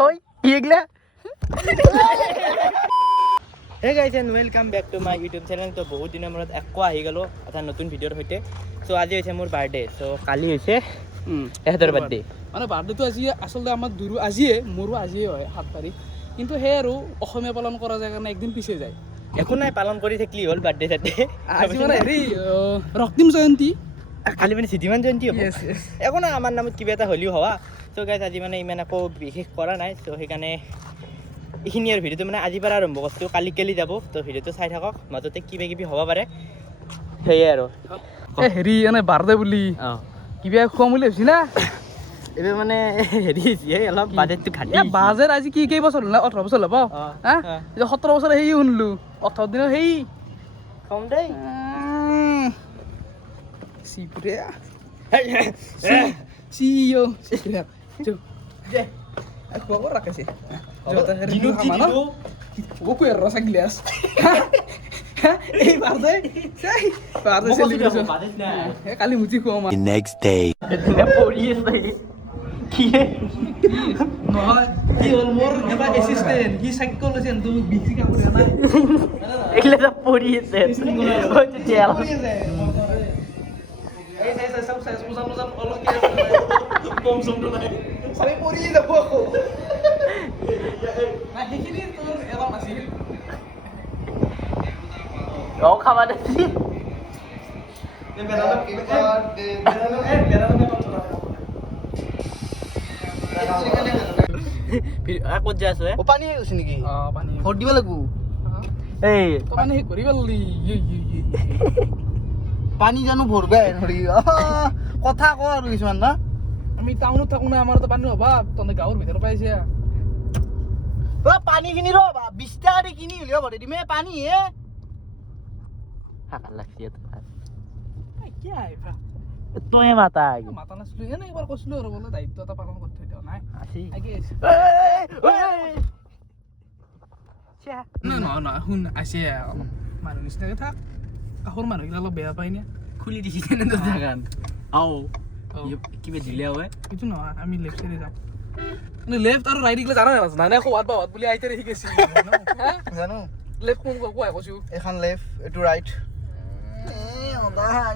হই এগলা hey guys and welcome back to my YouTube channel. তো বহুত দিনৰ মূৰত আকৌ আহি গ'লোঁ এটা নতুন ভিডিঅ'ৰ সৈতে। চ' আজি হৈছে মোৰ বাৰ্থডে। চ' কালি হৈছে এহেঁতৰ বাৰ্থডে। মানে বাৰ্থডেটো আজি আচলতে আমাৰ দুৰো আজিয়ে, মোৰো আজিয়ে হয় 7 তাৰিখ। কিন্তু সেই আৰু অসমীয়া পালন কৰা যায় কাৰণে একদিন পিছে যায়। একো নাই, পালন কৰি থাকিলি হ'ল বাৰ্থডে চাৰ্থডে। আজি মানে হেৰি ৰক্তিম জয়ন্তী, কালি মানে সিদ্ধিমান জয়ন্তী হ'ব। একো নাই, আমাৰ নামত কিবা এটা হ'লেও হোৱা। চ' গাইজ আজি মানে ইমান একো বিশেষ কৰা নাই। চ' সেইকাৰণে এইখিনি আৰু ভিডিঅ'টো মানে আজিৰ পৰা আৰম্ভ কৰিছোঁ, কালি কেলি যাব। তো ভিডিঅ'টো চাই থাকক, মাজতে কিবা কিবি হ'ব পাৰে, সেয়ে আৰু হেৰি এনে বাৰ্থডে বুলি কিবা খুৱাম বুলি ভাবিছি না? এইবাৰ মানে হেৰি অলপ বাজেটটো ঘাটি। বাজেট আজি কি কেইবছৰ হ'ল? 18 বছৰ হ'ব। হা 17 বছৰ সেই শুনলো, 18 দিনৰ সেই কম দেই চিপুৰে চিও চিপুৰে খুৱাব ৰাখিছে ওকো এৰ ৰসা গ্লাস এই বাৰ্থডে বাৰ্থডে সেলিব্ৰেশন কালি মুচি খুৱাম next day পৰি আছে কি নহয় কি হ'ল মোৰ এটা এসিস্টেন্ট সি সাইকোলজি তো বিসি কাম কৰে না এগলা সব পৰি আছে ওই তেল এই সব সাইজ মুজাম অলপ কি আছে কম সম নাই সবে পৰি যাব আকৌ না হেখিনি তোৰ এলা আছিল ও খাবা দিছি ক'ত যাই আছো ও পানী গৈছে নেকি পানী ভোট দিব লাগব এই তো মানে হে কৰি গলি পানী জানো ভৰবে ধৰি কথা ক আৰু কিছুমান না আমি টাউনত থাকো না আমাৰ তো পানী অভাৱ তনে গাঁৱৰ ভিতৰত পাইছে পানী কিনি ৰ 20 টাকা দি কিনি উলিয়াব ভৰি দিমে পানী হে হাকা লাগছি তো কি আইফা তুই মাতা আগে মাতা নাছিলো এনে একবাৰ কৈছিলো আৰু বোলে দায়িত্ব এটা পালন কৰি থৈ দিও নাই আসি আগে চা না শুন আছে মানুহ নিচিনাকে থাক কাষৰ মানুহগিলা অলপ বেয়া পাই না খুলি দিছি না তো জাগান আও কিবা দিলে হয় এইটো নহয় আমি লেফট চাইডে যাম মানে লেফট আৰু ৰাইট গিলা জানা না নাই কোৱাত বাত বুলি আইতে শিকাইছি জানো লেফট কোন কোৱা কৈছো এখন লেফট এটো ৰাইট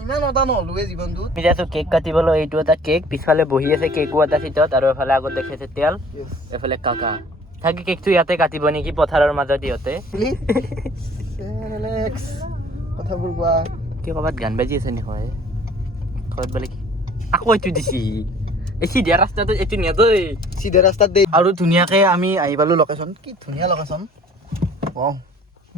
ইমান অদা নহলোৱে জীৱনটোত আমি যাইছো কেক কাটিবলৈ। এইটো এটা কেক, পিছফালে বহি আছে কেকো এটা চিটত, আৰু এফালে আগত দেখাইছে তেল, এফালে কাকা থাকি কেকটো ইয়াতে কাটিব নেকি পথাৰৰ মাজত ইহঁতে। কথাবোৰ কোৱা কি ক'ৰবাত গান বাজি আছে নেকি হয় ক'ৰবাত বোলে কি আকৌ এইটো দিছি এই চিধা ৰাস্তাটো এইটো নিয়াতই চিধা ৰাস্তাত দেই আৰু ধুনীয়াকে আমি আহি পালো লোকেশ্যন কি ধুনীয়া লোকেশ্যন ৱাও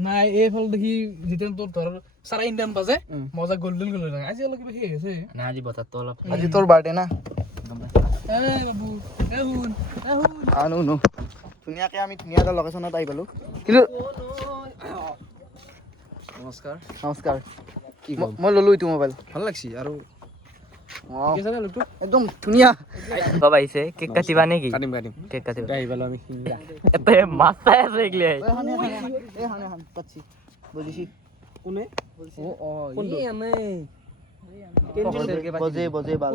নাই এইফাল দেখি যেতিয়া তোৰ ধৰ 4:30 বাজে মজা গোল্ডেন গোল্ডেন লাগে আজি অলপ কিবা সেই হৈছে না আজি বতাহটো অলপ আজি তোৰ বাৰ্থডে না এ বাবু এ হুন আনো নো ধুনীয়াকে আমি ধুনীয়া এটা লোকেশ্যনত আহি পালো কিন্তু নমস্কাৰ নমস্কাৰ মই ললো এইটো মোবাইল ভাল লাগছি আৰু একদম ধুনীয়া কব আহিছে কেক কাটিবা নেকি কাটিম কেক কাটিবা আহি পালো আমি এতে মাছ চাই আছে এগলে হানে পাচ্ছি বুজিছি কোনে ও ই আনে বজে বজে বাল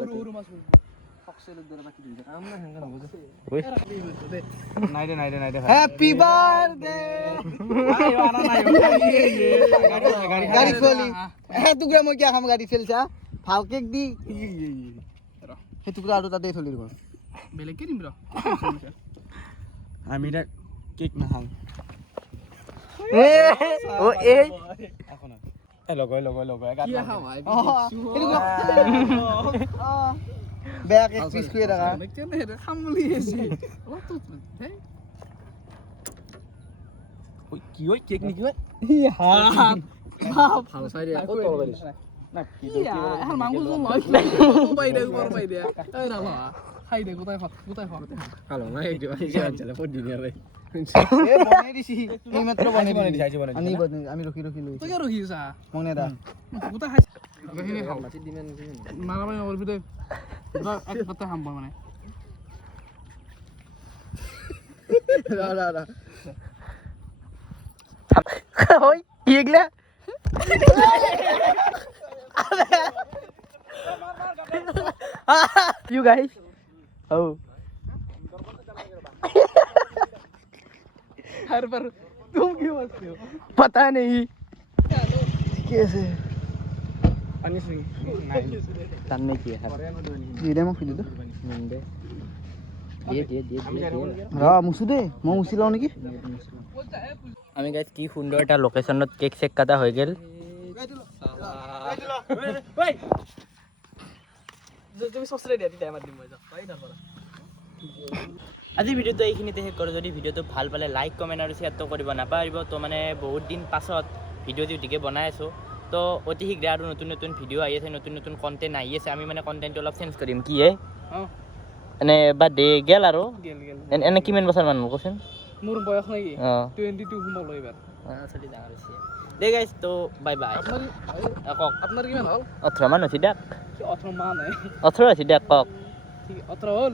নাই দে হ্যাপি বার্থডে গাড়ি চলি টুকুৰা মই কিয় খাম গাড়ি চলিছা ভাল কেক দি সেই টুকুৰা আৰু তাতে চলি দিব বেলেগ কি দিম ৰ আমি এটা কেক নাখাওঁ ও এই কি খাম বেয়া কেক পিছ কৰি থাকা কেনে খাম বুলি আছে কি হয় কেক নেকি হয় ভাল চাই দে কত তল গাড়ী না এখন মাংস জল নয় পাই দে উপর পাই দে এই না না খাই দে গোটাই খা ভালো না এই দিবা চলে পড় দিনি রে এ বনাই দিছি এই মাত্র বনাই দিছি আমি ৰখি লৈ তুই রহি যা মনে দা গোটা খাই এখিনি খাও মারামারি করবি দে বা এক কথা খাম মানে রা ওই এগলা you guys oh हर पर तुम क्यों हंसते हो पता नहीं कैसे पानी से सामने की है দিদে মোক খুলি मुंडे দিয়ে ৰা মুছু দে মই মুছি লওঁ নেকি আমি গাইজ কি সুন্দৰ এটা লোকেশ্যনত কেক চেক কাটা হৈ গ'ল তুমি সসরে দিয়া দিতে আমার দিম মই যা তাই না বলা আজি ভিডিঅ'টো এইখিনিতে শেষ কৰোঁ যদি ভিডিঅ'টো ভাল পালে লাইক কমেণ্ট আৰু শ্বেয়াৰটো কৰিব নাপাহৰিব তো মানে বহুত দিন পাছত ভিডিঅ' যিহেতুকে বনাই আছোঁ তো অতি শীঘ্ৰে আৰু নতুন নতুন ভিডিঅ' আহি আছে নতুন নতুন কণ্টেণ্ট আহি আছে আমি মানে কণ্টেণ্টটো অলপ চেঞ্জ কৰিম কি এনে বাৰ্থডে গেল আৰু গেল গেল এনে কিমান বছৰ মান কচোন মোৰ বয়স নাকি অঁ 22 হুমল এবাৰ চলি ডাঙৰ হৈছে দে গাইজ তো বাই বাই কওক আপনার কিমান হল 18 মান হৈছে দিয়ক 18 মাহ নাই 18 হৈছে দিয়ক কওক ঠিক 18 হল